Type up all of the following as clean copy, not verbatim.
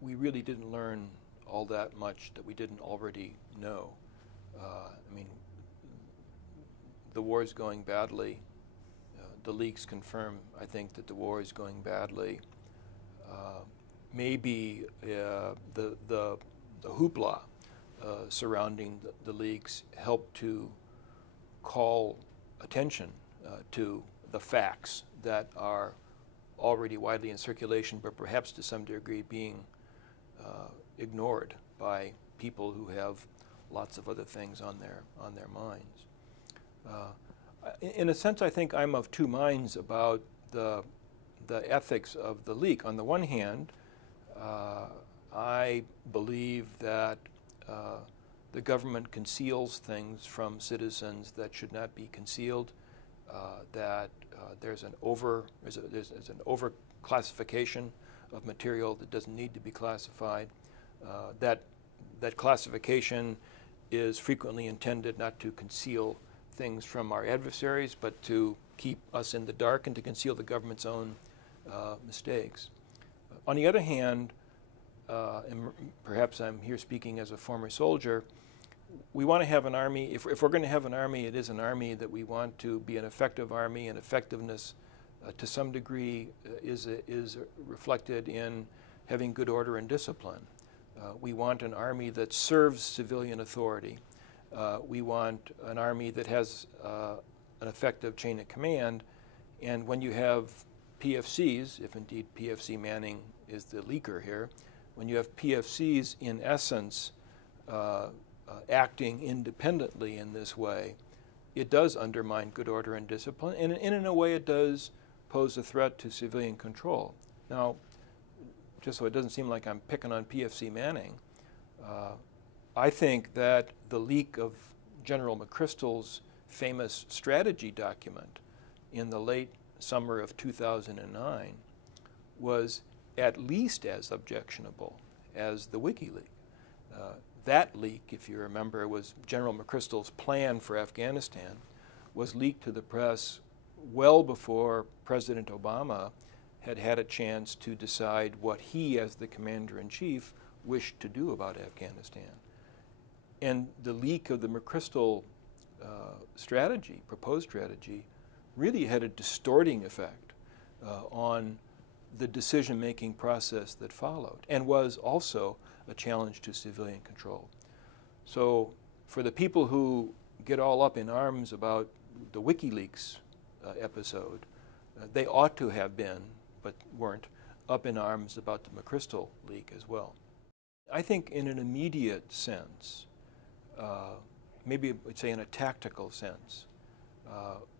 we really didn't learn all that much that we didn't already know. I mean, the war is going badly. The leaks confirm, I think, that the war is going badly. Maybe the hoopla surrounding the leaks helped to call attention to the facts that are already widely in circulation, but perhaps to some degree being ignored by people who have lots of other things on their minds. In a sense, I think I'm of two minds about the ethics of the leak. On the one hand, I believe that the government conceals things from citizens that should not be concealed, that there's an over classification of material that doesn't need to be classified, that classification is frequently intended not to conceal things from our adversaries, but to keep us in the dark and to conceal the government's own mistakes. On the other hand, and perhaps I'm here speaking as a former soldier, we want to have an army. If we're going to have an army, it is an army that we want to be an effective army, and effectiveness to some degree is reflected in having good order and discipline. We want an army that serves civilian authority. We want an army that has an effective chain of command. And when you have PFCs, if indeed PFC Manning is the leaker here, when you have PFCs in essence acting independently in this way, it does undermine good order and discipline, and in a way it does pose a threat to civilian control. Now, just so it doesn't seem like I'm picking on PFC Manning, I think that the leak of General McChrystal's famous strategy document in the late summer of 2009 was at least as objectionable as the WikiLeaks. That leak, if you remember, was General McChrystal's plan for Afghanistan, was leaked to the press well before President Obama had had a chance to decide what he, as the commander-in-chief, wished to do about Afghanistan. And the leak of the McChrystal strategy, proposed strategy, really had a distorting effect on the decision-making process that followed, and was also a challenge to civilian control. So for the people who get all up in arms about the WikiLeaks episode, they ought to have been, but weren't, up in arms about the McChrystal leak as well. I think in an immediate sense, maybe I'd say in a tactical sense,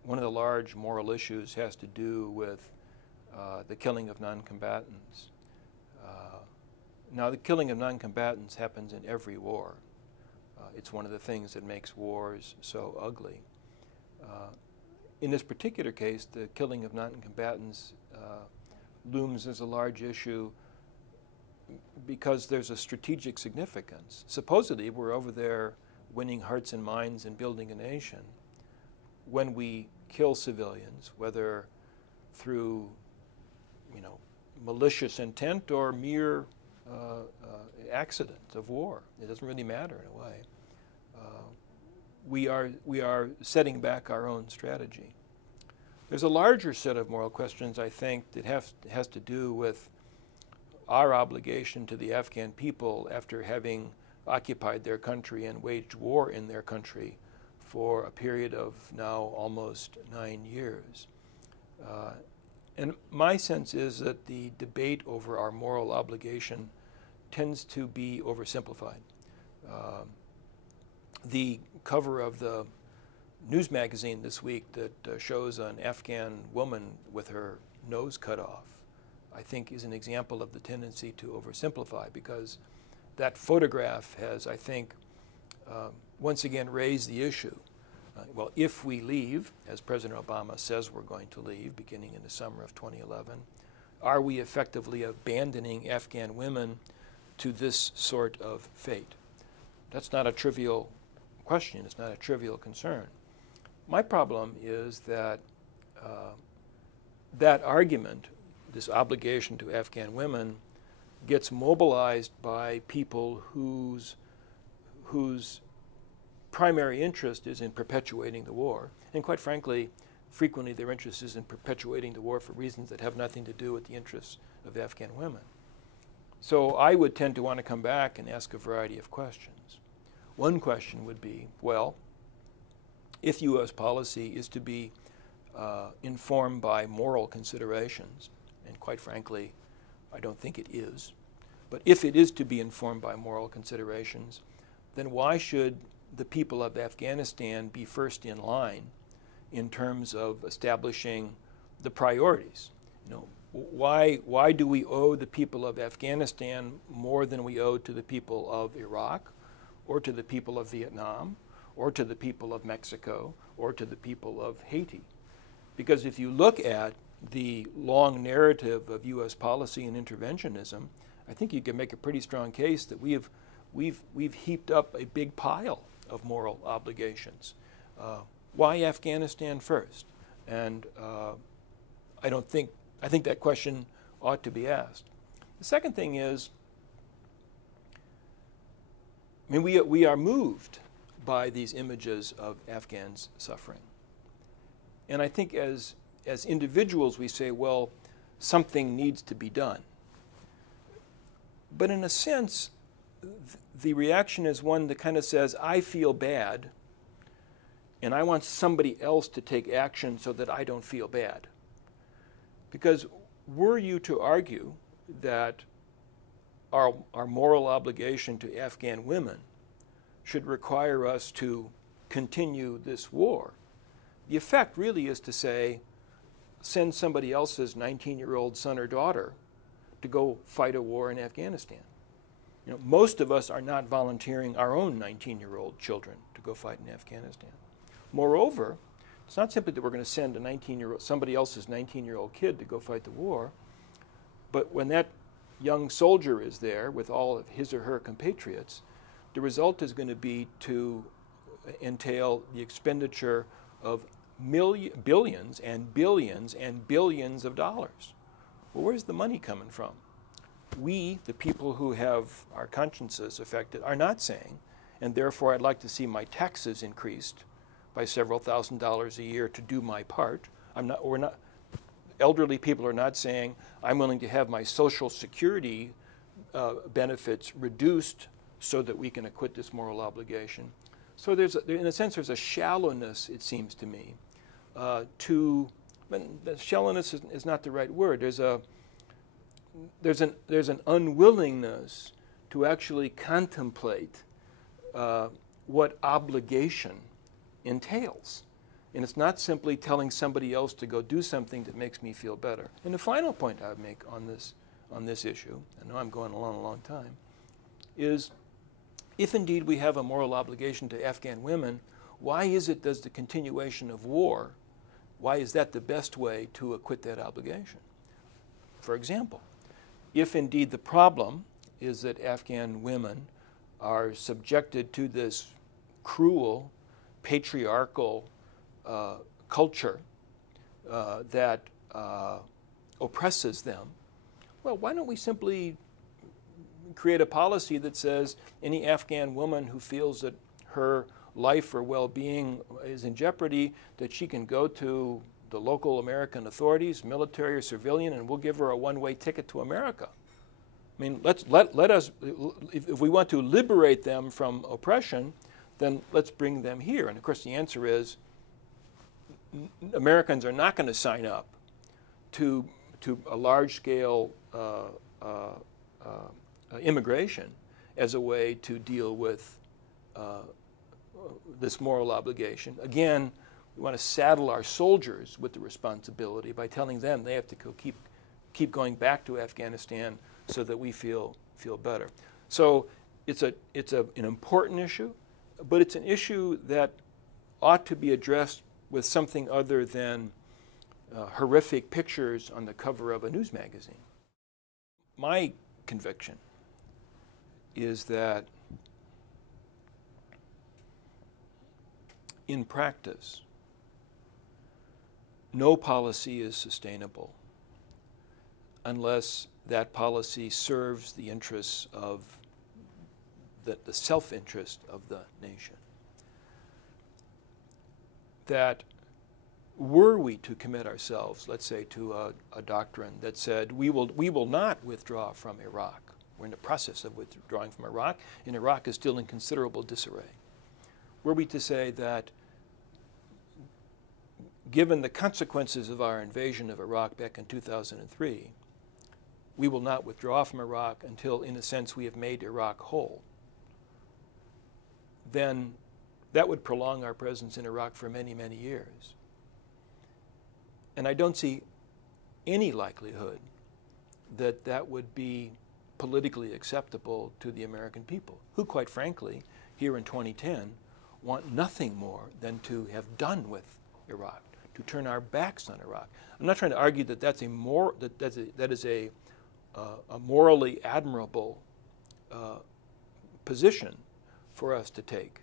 one of the large moral issues has to do with the killing of non-combatants. Now, the killing of non-combatants happens in every war. It's one of the things that makes wars so ugly. In this particular case, the killing of non-combatants looms as a large issue because there's a strategic significance. Supposedly, we're over there winning hearts and minds and building a nation. When we kill civilians, whether through, malicious intent or mere accident of war, it doesn't really matter in a way. We are setting back our own strategy. There's a larger set of moral questions, I think, that has to do with our obligation to the Afghan people after having occupied their country and waged war in their country for a period of now almost 9 years. And my sense is that the debate over our moral obligation tends to be oversimplified. The cover of the news magazine this week that shows an Afghan woman with her nose cut off, I think is an example of the tendency to oversimplify, because that photograph has, I think, once again raised the issue. Well, if we leave, as President Obama says we're going to leave, beginning in the summer of 2011, are we effectively abandoning Afghan women to this sort of fate? That's not a trivial question. It's not a trivial concern. My problem is that that argument, this obligation to Afghan women, gets mobilized by people whose primary interest is in perpetuating the war. And quite frankly, frequently their interest is in perpetuating the war for reasons that have nothing to do with the interests of Afghan women. So I would tend to want to come back and ask a variety of questions. One question would be, well, if U.S. policy is to be informed by moral considerations, and quite frankly, I don't think it is, but if it is to be informed by moral considerations, then why should the people of Afghanistan be first in line in terms of establishing the priorities? You know, why do we owe the people of Afghanistan more than we owe to the people of Iraq, or to the people of Vietnam, or to the people of Mexico, or to the people of Haiti? Because if you look at the long narrative of U.S. policy and interventionism, I think you can make a pretty strong case that we've heaped up a big pile of moral obligations. Why Afghanistan first? And I think that question ought to be asked. The second thing is, I mean, we are moved by these images of Afghans suffering. And I think as individuals we say, well, something needs to be done. But in a sense, the reaction is one that kind of says, I feel bad, and I want somebody else to take action so that I don't feel bad. Because were you to argue that our moral obligation to Afghan women should require us to continue this war, the effect really is to say, send somebody else's 19-year-old son or daughter to go fight a war in Afghanistan. You know, most of us are not volunteering our own 19-year-old children to go fight in Afghanistan. Moreover, it's not simply that we're going to send somebody else's 19-year-old kid to go fight the war, but when that young soldier is there with all of his or her compatriots, the result is going to be to entail the expenditure of billions and billions and billions of dollars. Well, where's the money coming from? We, the people who have our consciences affected, are not saying, and therefore I'd like to see my taxes increased by several $1,000s a year to do my part. Elderly people are not saying, I'm willing to have my Social Security benefits reduced so that we can acquit this moral obligation. So in a sense, there's a shallowness, it seems to me, shallowness is not the right word. There's an unwillingness to actually contemplate what obligation entails. And it's not simply telling somebody else to go do something that makes me feel better. And the final point I would make on this issue, I know I'm going on a long time, is if indeed we have a moral obligation to Afghan women, why is it does the continuation of war, why is that the best way to acquit that obligation? For example, if indeed the problem is that Afghan women are subjected to this cruel, patriarchal culture that oppresses them, well, why don't we simply create a policy that says any Afghan woman who feels that her life or well-being is in jeopardy, that she can go to the local American authorities, military or civilian, and we'll give her a one-way ticket to America. I mean, let us, if we want to liberate them from oppression, then let's bring them here. And of course the answer is Americans are not going to sign up to a large-scale immigration as a way to deal with this moral obligation. Again, we want to saddle our soldiers with the responsibility by telling them they have to keep going back to Afghanistan so that we feel better. So it's an important issue, but it's an issue that ought to be addressed with something other than horrific pictures on the cover of a news magazine. My conviction is that in practice, no policy is sustainable unless that policy serves the interests of the self-interest of the nation. That were we to commit ourselves, let's say, to a doctrine that said we will not withdraw from Iraq. We're in the process of withdrawing from Iraq, and Iraq is still in considerable disarray. Were we to say that given the consequences of our invasion of Iraq back in 2003, we will not withdraw from Iraq until, in a sense, we have made Iraq whole, then that would prolong our presence in Iraq for many, many years. And I don't see any likelihood that that would be politically acceptable to the American people, who, quite frankly, here in 2010, want nothing more than to have done with Iraq, to turn our backs on Iraq. I'm not trying to argue that that is a morally admirable position for us to take,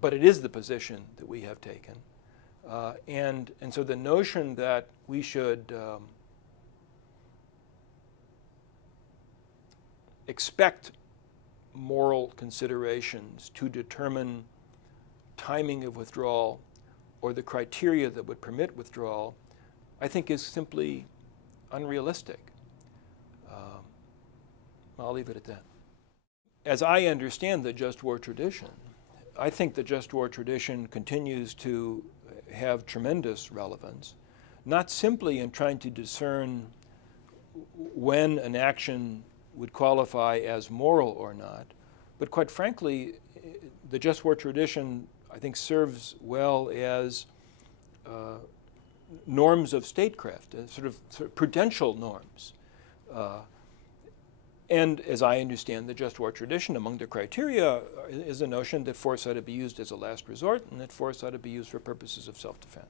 but it is the position that we have taken. And so the notion that we should expect moral considerations to determine timing of withdrawal or the criteria that would permit withdrawal, I think is simply unrealistic. I'll leave it at that. As I understand the just war tradition, I think the just war tradition continues to have tremendous relevance, not simply in trying to discern when an action would qualify as moral or not, but quite frankly, the just war tradition, I think, serves well as norms of statecraft, sort of prudential norms. And as I understand the just war tradition, among the criteria is a notion that force ought to be used as a last resort and that force ought to be used for purposes of self-defense.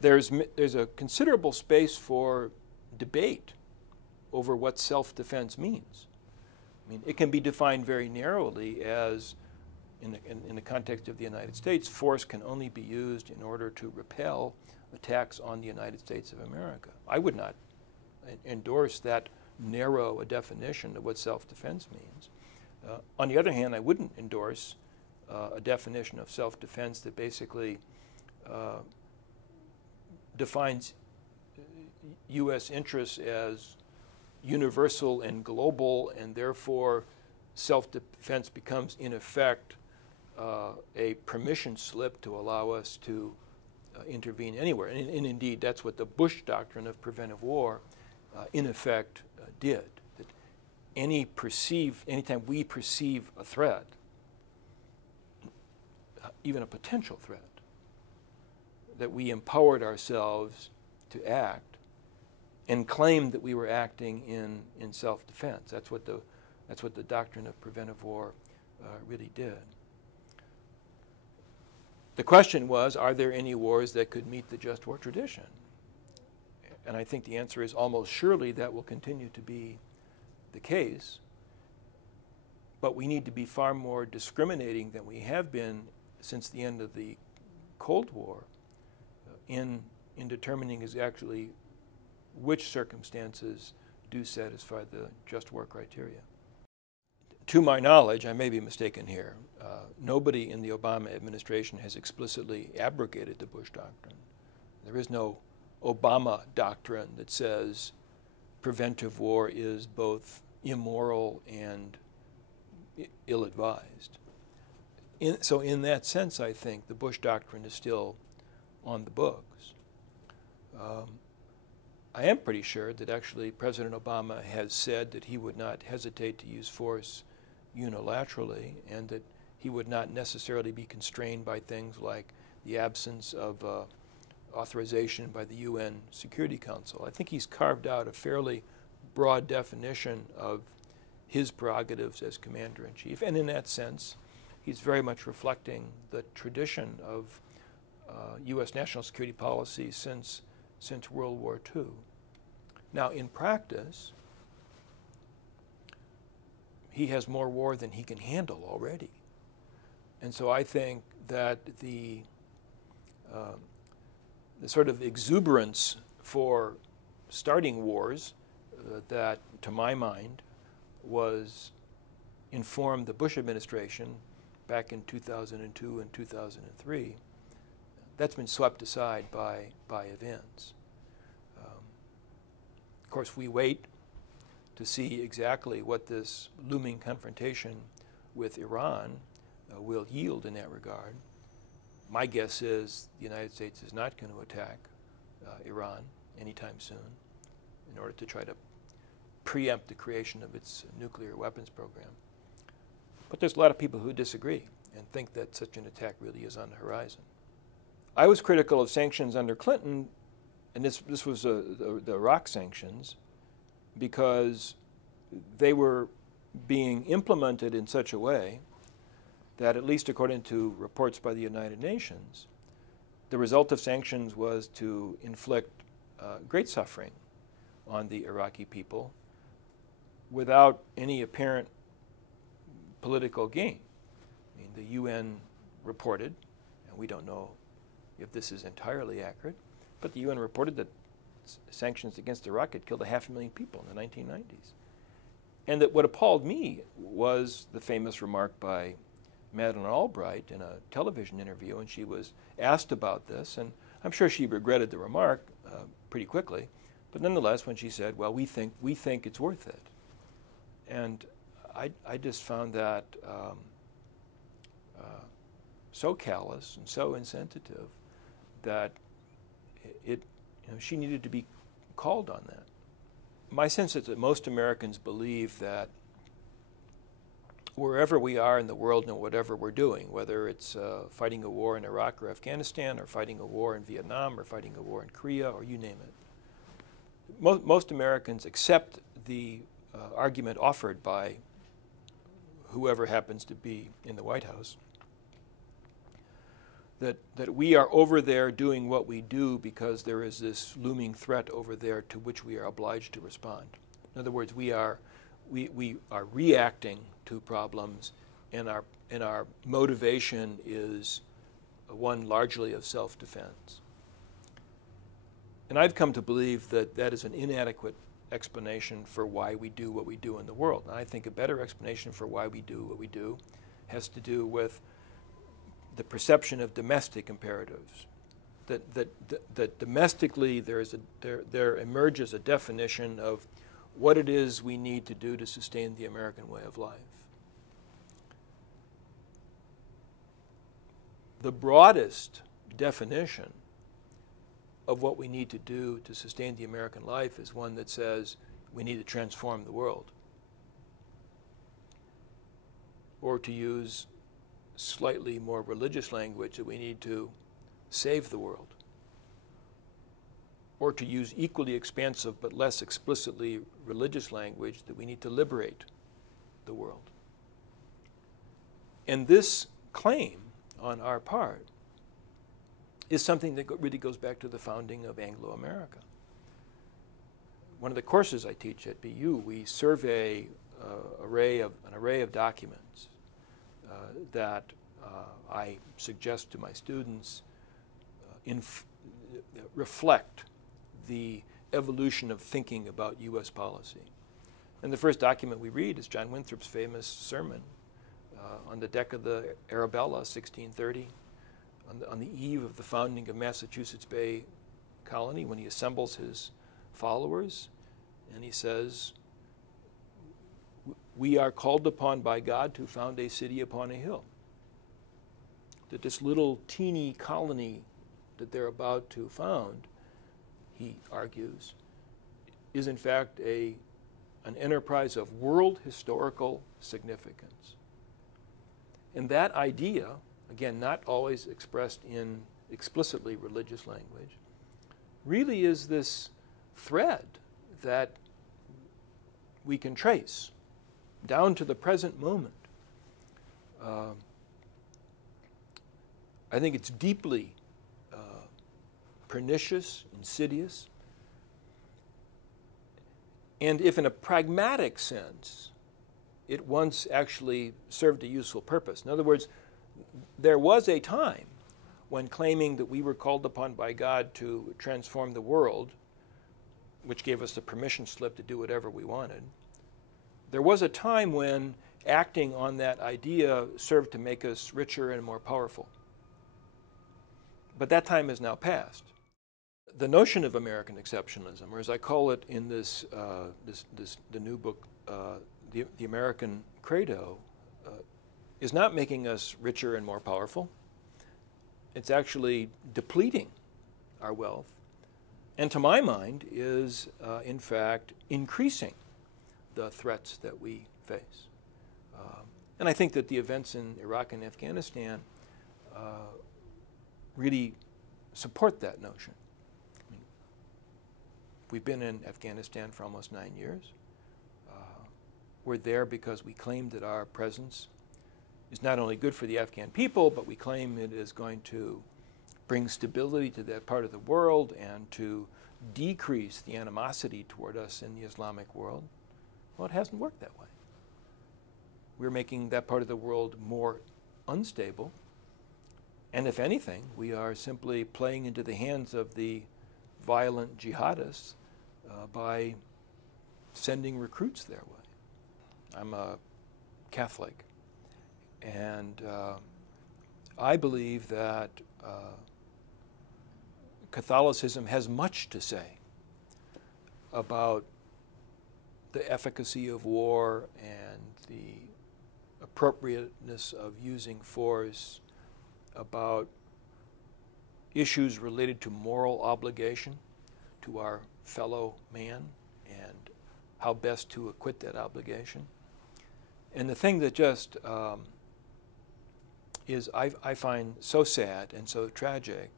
There's a considerable space for debate over what self-defense means. I mean, it can be defined very narrowly as, in the context of the United States, force can only be used in order to repel attacks on the United States of America. I would not endorse that narrow a definition of what self-defense means. On the other hand, I wouldn't endorse a definition of self-defense that basically defines U.S. interests as universal and global, and therefore self-defense becomes, in effect, a permission slip to allow us to intervene anywhere. And indeed, that's what the Bush doctrine of preventive war in effect did. That anytime we perceive a threat, even a potential threat, that we empowered ourselves to act and claimed that we were acting in self-defense. That's what the doctrine of preventive war really did. The question was, are there any wars that could meet the just war tradition? And I think the answer is almost surely that will continue to be the case. But we need to be far more discriminating than we have been since the end of the Cold War in determining actually which circumstances do satisfy the just war criteria. To my knowledge, I may be mistaken here, nobody in the Obama administration has explicitly abrogated the Bush doctrine. There is no Obama doctrine that says preventive war is both immoral and ill-advised. So in that sense, I think the Bush doctrine is still on the books. I am pretty sure that actually President Obama has said that he would not hesitate to use force unilaterally and that he would not necessarily be constrained by things like the absence of authorization by the UN Security Council. I think he's carved out a fairly broad definition of his prerogatives as commander-in-chief, and in that sense, he's very much reflecting the tradition of U.S. national security policy since World War II. Now, in practice, he has more war than he can handle already. And so I think that the sort of exuberance for starting wars that, to my mind, was informed the Bush administration back in 2002 and 2003. That's been swept aside by events. Of course, we wait to see exactly what this looming confrontation with Iran will yield in that regard. My guess is the United States is not going to attack Iran anytime soon in order to try to preempt the creation of its nuclear weapons program. But there's a lot of people who disagree and think that such an attack really is on the horizon. I was critical of sanctions under Clinton, and this was the Iraq sanctions, because they were being implemented in such a way that, at least according to reports by the United Nations, the result of sanctions was to inflict great suffering on the Iraqi people without any apparent political gain. I mean, the UN reported, and we don't know if this is entirely accurate, but the UN reported that sanctions against Iraq had killed 500,000 people in the 1990s. And that what appalled me was the famous remark by Madeleine Albright in a television interview, and she was asked about this, and I'm sure she regretted the remark pretty quickly, but nonetheless, when she said, well, we think it's worth it. And I just found that so callous and so insensitive that she needed to be called on that. My sense is that most Americans believe that wherever we are in the world and whatever we're doing, whether it's fighting a war in Iraq or Afghanistan, or fighting a war in Vietnam, or fighting a war in Korea, or you name it, most Americans accept the argument offered by whoever happens to be in the White House, that we are over there doing what we do because there is this looming threat over there to which we are obliged to respond. In other words, we are reacting to problems, and our motivation is one largely of self-defense. And I've come to believe that that is an inadequate explanation for why we do what we do in the world. And I think a better explanation for why we do what we do has to do with the perception of domestic imperatives. That domestically there emerges a definition of what it is we need to do to sustain the American way of life. The broadest definition of what we need to do to sustain the American life is one that says we need to transform the world. Or to use slightly more religious language, that we need to save the world. Or to use equally expansive but less explicitly religious language, that we need to liberate the world. And this claim on our part is something that really goes back to the founding of Anglo-America. One of the courses I teach at BU, we survey an array of documents that I suggest to my students reflect the evolution of thinking about U.S. policy. And the first document we read is John Winthrop's famous sermon on the deck of the Arabella, 1630, on the eve of the founding of Massachusetts Bay Colony, when he assembles his followers, and he says, we are called upon by God to found a city upon a hill. That this little teeny colony that they're about to found, he argues, is in fact an enterprise of world historical significance. And that idea, again, not always expressed in explicitly religious language, really is this thread that we can trace down to the present moment. I think it's deeply pernicious, insidious, and if in a pragmatic sense it once actually served a useful purpose. In other words, there was a time when claiming that we were called upon by God to transform the world which gave us the permission slip to do whatever we wanted. There was a time when acting on that idea served to make us richer and more powerful. But that time is now past. The notion of American exceptionalism, or as I call it in this, the new book, the American Credo, is not making us richer and more powerful. It's actually depleting our wealth, and to my mind is, in fact, increasing the threats that we face. And I think that the events in Iraq and Afghanistan really support that notion. I mean, we've been in Afghanistan for almost 9 years. We're there because we claim that our presence is not only good for the Afghan people, but we claim it is going to bring stability to that part of the world and to decrease the animosity toward us in the Islamic world. Well, it hasn't worked that way. We're making that part of the world more unstable. And if anything, we are simply playing into the hands of the violent jihadists by sending recruits their way. I'm a Catholic, and I believe that Catholicism has much to say about the efficacy of war and the appropriateness of using force, about issues related to moral obligation to our fellow man and how best to acquit that obligation. And the thing that just I find so sad and so tragic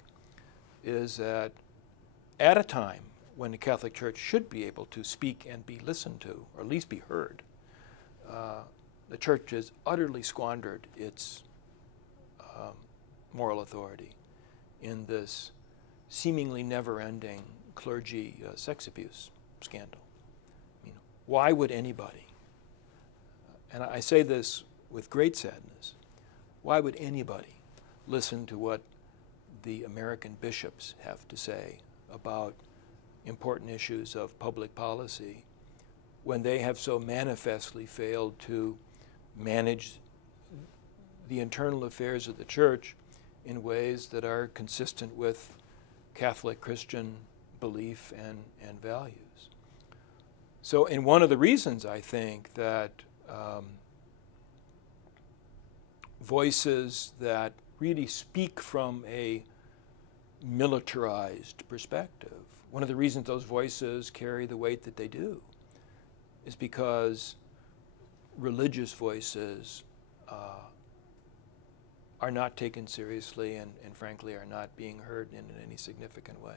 is that at a time when the Catholic Church should be able to speak and be listened to, or at least be heard, the Church has utterly squandered its moral authority in this seemingly never-ending clergy sex abuse scandal. I mean, why would anybody, and I say this with great sadness, why would anybody listen to what the American bishops have to say about important issues of public policy when they have so manifestly failed to manage the internal affairs of the Church in ways that are consistent with Catholic Christian belief and values? So, and one of the reasons I think that voices that really speak from a militarized perspective, one of the reasons those voices carry the weight that they do is because religious voices are not taken seriously and frankly are not being heard in any significant way.